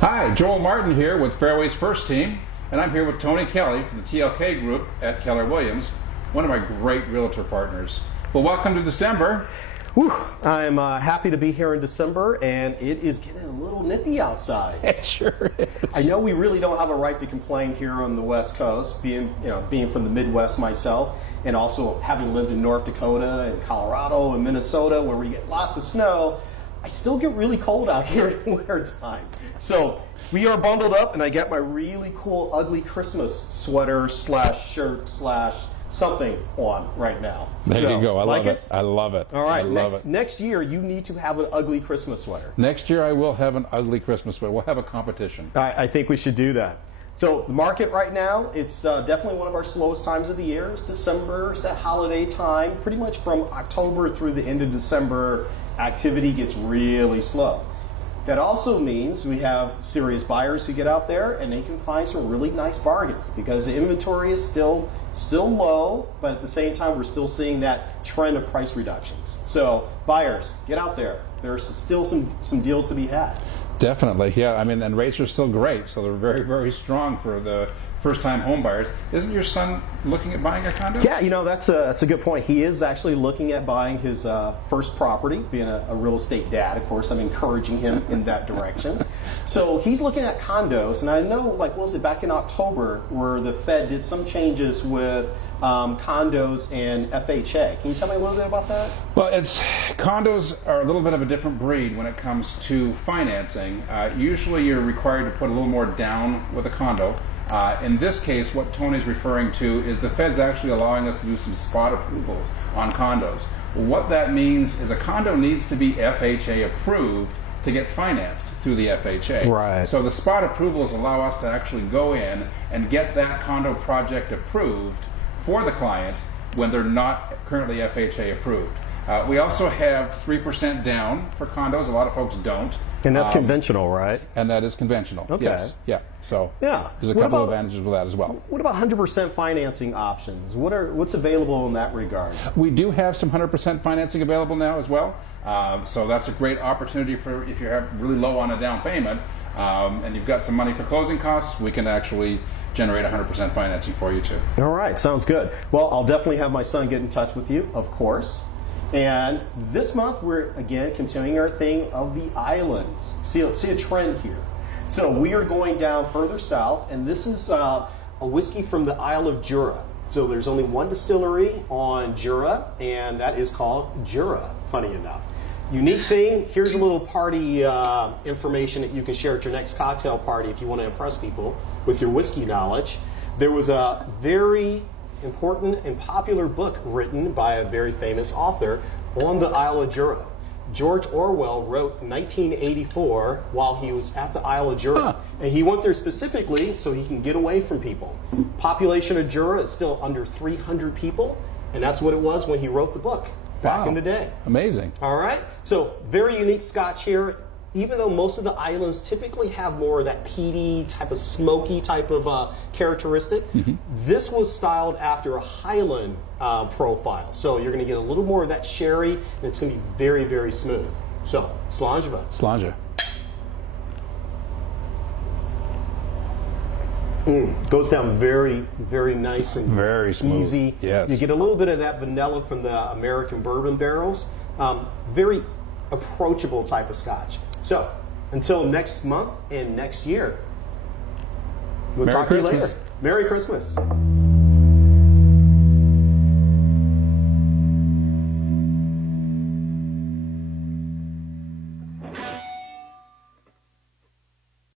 Hi, Joel Martin here with Fairways First Team, and I'm here with Tony Kelly from the TLK Group at Keller Williams, one of my great realtor partners. Well, welcome to December. Whew, I'm happy to be here in December, and it is getting a little nippy outside. It sure is. I know we really don't have a right to complain here on the West Coast, being from the Midwest myself, and also having lived in North Dakota and Colorado and Minnesota, where we get lots of snow. I still get really cold out here in the winter time. So we are bundled up, and I got my really cool, ugly Christmas sweater slash shirt slash something on right now. There you go. I love it. I love it. All right. I love it. Next year, you need to have an ugly Christmas sweater. Next year, I will have an ugly Christmas sweater. We'll have a competition. I think we should do that. So the market right now, it's definitely one of our slowest times of the year. It's December, it's that holiday time. Pretty much from October through the end of December, activity gets really slow. That also means we have serious buyers who get out there and they can find some really nice bargains because the inventory is still low, but at the same time we're still seeing that trend of price reductions. So buyers, get out there. There's still some deals to be had. Definitely, yeah. I mean, and rates are still great, so they're very, very strong for the first-time home buyers. Isn't your son looking at buying a condo? Yeah, that's a good point. He is actually looking at buying his first property, being a real estate dad. Of course, I'm encouraging him in that direction. So he's looking at condos, and I know, what was it, back in October, where the Fed did some changes with condos and FHA. Can you tell me a little bit about that? Well, condos are a little bit of a different breed when it comes to financing. Usually you're required to put a little more down with a condo. In this case, what Tony's referring to is the Fed's actually allowing us to do some spot approvals on condos. What that means is a condo needs to be FHA approved to get financed through the FHA. Right. So the spot approvals allow us to actually go in and get that condo project approved for the client when they're not currently FHA approved. We also have 3% down for condos. A lot of folks don't. And that's conventional, right? And that is conventional. Okay. Yes. Yeah. So yeah. There's a couple of advantages with that as well. What about 100% financing options? What's available in that regard? We do have some 100% financing available now as well. So that's a great opportunity for if you're really low on a down payment and you've got some money for closing costs, we can actually generate 100% financing for you too. All right. Sounds good. Well, I'll definitely have my son get in touch with you, of course. And this month, we're again continuing our thing of the islands. See a trend here. So we are going down further south, and this is a whiskey from the Isle of Jura. So there's only one distillery on Jura, and that is called Jura, funny enough. Unique thing, here's a little party information that you can share at your next cocktail party if you want to impress people with your whiskey knowledge. There was a very important and popular book written by a very famous author on the Isle of Jura. George Orwell wrote 1984 while he was at the Isle of Jura. And he went there specifically so he can get away from people. Population of Jura is still under 300 people, and that's what it was when he wrote the book back in the day. Amazing. All right, so very unique Scotch here. Even though most of the islands typically have more of that peaty type of smoky type of characteristic, this was styled after a Highland profile. So you're going to get a little more of that sherry, and it's going to be very, very smooth. So, Slàinte. Slàinte. Goes down very, very nice and very smooth. Easy. Yes. You get a little bit of that vanilla from the American bourbon barrels. Very approachable type of Scotch. So, until next month and next year, we'll talk to you later. Merry Christmas.